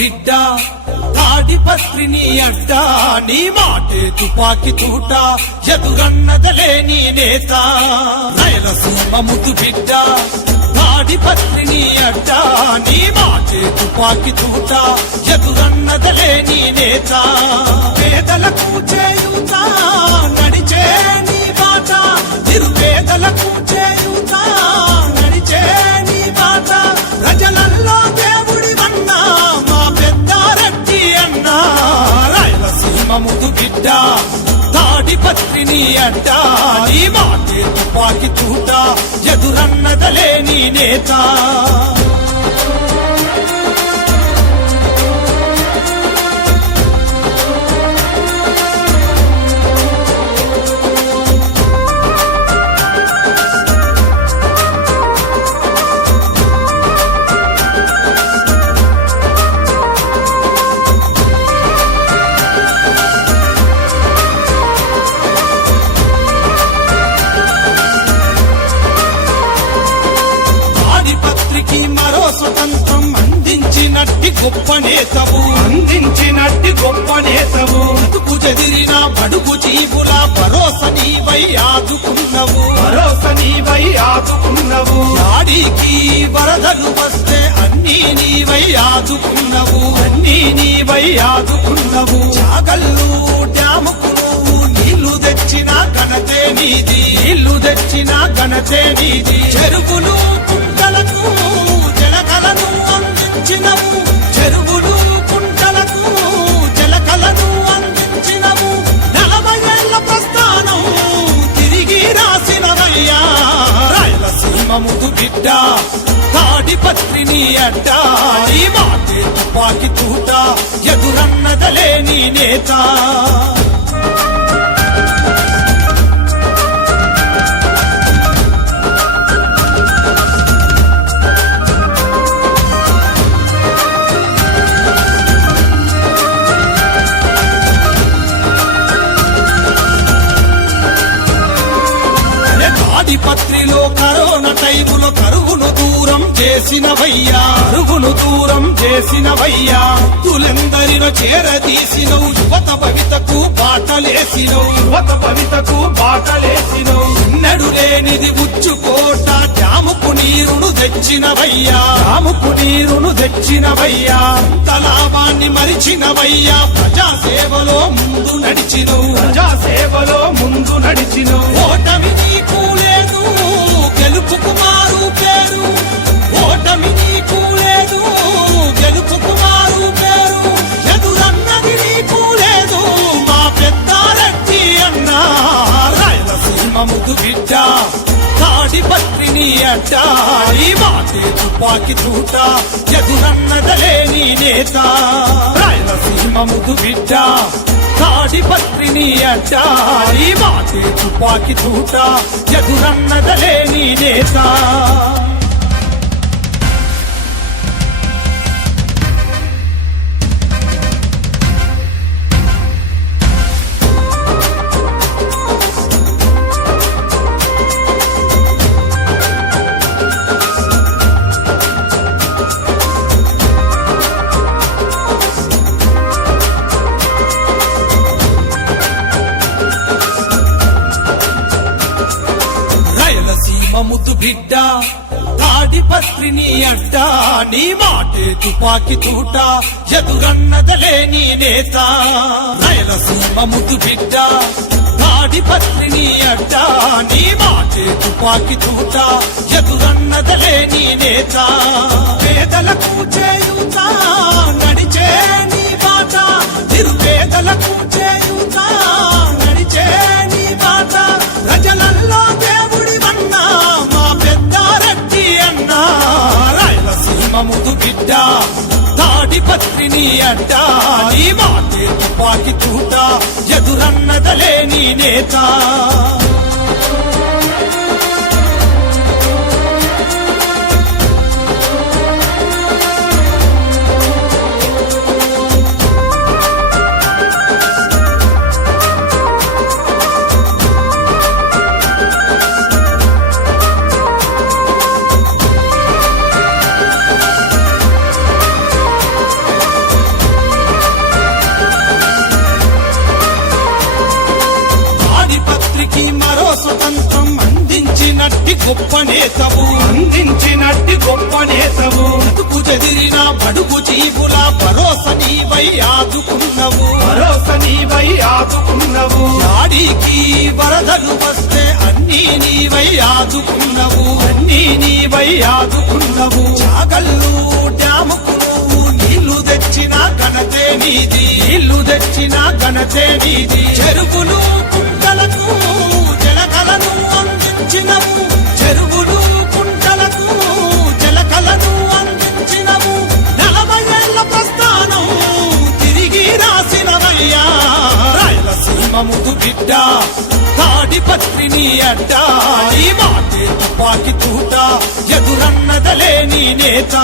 బిడ్డ తాడిపత్రిని అడ్డ నీ మాటే తుపాకి తూట ఎదురన్నదలే నీ నేత. రాయలసీమ సోమముతు బిడ్డ తాడిపత్రిని అడ్డ నీ మాటే తుపాకి తూట ఎదురన్నదలే నీ నేత. పేదలకు చేయుత నడిచే నీ బాట నిరుపేదలకు చేయుత నడిచే అంట అడ్డ ఈ మాటే తుపాకి తూట ఎదురన్నదలే నీ నేత. నీవై ఆదుకున్నవు. భరోస నీవై ఆదుకున్నవు. నాడికి వరదలు వస్తే అన్నీ నీవై ఆదుకున్నవు. అన్నీ నీవై ఆదుకున్నవు. చాగల్లు డ్యాముకు నీళ్ళు తెచ్చిన ఘనతే నీది. నీళ్ళు తెచ్చిన ఘనతే నీది. చెరువులు బిడ్డ తాడిపత్రిని అడ్డ ఈ మాటే తుపాకి తూట ఎదురన్నదలే నీ నేత. చేసినవయ్యా కరువును దూరం చేసినవయ్యా తులెందరినో చేరదీసినవు యువత పవితకు బాటలేసినవు యువత పవితకు బాటలేసినవు. ఎన్నడు లేనిది ఉచ్చుకోట జాముకు నీరును తెచ్చినవయ్యా రాముకు నీరును తెచ్చినవయ్యా తలాభాన్ని మరిచినవయ్యా ప్రజా సేవలో ముందు నడిచినవు ప్రజా సేవలో ముందు నడిచినవు. ఓటమి నీకు లేదు గెలుపుకు మారు పేరు ఓటమి నీకు లేదు గెలుపుకు మారు పేరు. ఎదురన్నది నీకు లేదు మా పెద్దారెడ్డి అన్నా. రాయలసీమ ముద్దు బిడ్డ పత్రిని అడ్డ. ఈ మాటే తుపాకి చూట ఎదురన్నదలే నీ నేత. రాయలసీమ ముద్దు బిడ్డ తాడి పత్రిని అడ్డ. ఈ మాటే తుపాకి చూట ఎదురన్నదలే నీ నేత. బిడ్డ తాడిపత్రిని అడ్డ నీ మాటే తుపాకి తూట ఎదురన్నదలే నీ నేత. రాయలసీమ ముద్దు బిడ్డ తాడిపత్రిని అడ్డ నీ మాటే తుపాకి తూట ఎదురన్నదలే నీ నేత. పేదలకు చేయుతా నడిచే నీ బాట నిరుపేదలకు ఎదురన్నదలే బడుగు జీవుల భరోస నీవై ఆదుకున్నవు. భరోస నీవై ఆదుకున్నవు. ఆడికి వరదలు వస్తే అన్నీ నీవై ఆదుకున్నవు. అన్నీ నీవై ఆదుకున్నవు. చాగల్లు డ్యాముకు నువ్వు నీళ్ళు తెచ్చిన ఘనతే నీది. నీళ్ళు తెచ్చిన ఘనతే నీది. చెరుకులు కుంటలకు ముదు బిడ్డ తాడిపత్రిని అడ్డ ఈ మాటే తుపాకి తూట ఎదురన్నదలే నీ నేత.